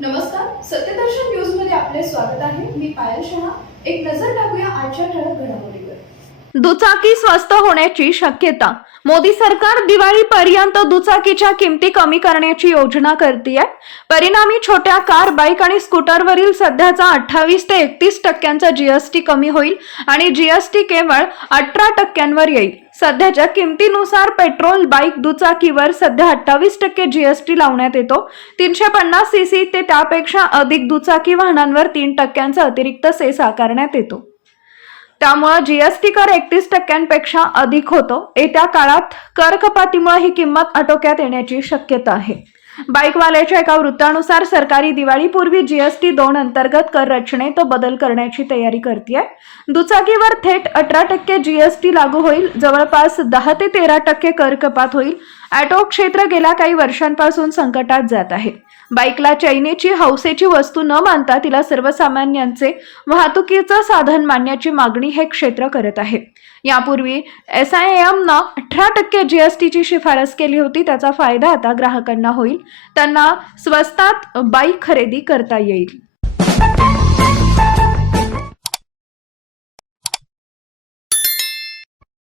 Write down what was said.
नमस्कार सत्यदर्शन न्यूजमध्ये आपले स्वागत आहे. मी पायल शहा. एक नजर टाकूया आजच्या ठळक घडामोडीवर. दुचाकी स्वस्त होण्याची शक्यता. मोदी सरकार दिवाळीपर्यंत दुचाकीच्या किमती कमी करण्याची योजना करते परिणामी छोट्या कार बाईक आणि स्कूटरवरील सध्याचा अठ्ठावीस ते एकतीस टक्क्यांचा जीएसटी कमी होईल आणि जीएसटी केवळ अठरा टक्क्यांवर येईल. सध्याच्या किमतीनुसार पेट्रोल बाईक दुचाकीवर सध्या अठ्ठावीस टक्के जीएसटी लावण्यात येतो. तीनशे पन्नास सीसी ते त्यापेक्षा अधिक दुचाकी वाहनांवर तीन टक्क्यांचा अतिरिक्त सेस आकारण्यात येतो. त्यामुळे जीएसटी कर एकतीस टक्क्यांपेक्षा अधिक होतो. येत्या काळात कर कपातीमुळे ही किंमत आटोक्यात येण्याची शक्यता आहे. बाईकवाल्याच्या एका वृत्तानुसार सरकारी दिवाळीपूर्वी जीएसटी दोन अंतर्गत कर रचनेत बदल करण्याची तयारी करते दुचाकीवर थेट अठरा टक्के जीएसटी लागू होईल. जवळपास दहा ते तेरा टक्के कर कपात होईल. ऑटो क्षेत्र गेल्या काही वर्षांपासून संकटात जात आहे. बाईकला चैनीची हौसेची वस्तू न मानता तिला सर्वसामान्यांचे वाहतुकीचं साधन मानण्याची मागणी हे क्षेत्र करत आहे. यापूर्वी एस आय एमनं अठरा टक्के जी एस टीची शिफारस केली होती त्याचा फायदा आता ग्राहकांना होईल. त्यांना स्वस्तात बाईक खरेदी करता येईल.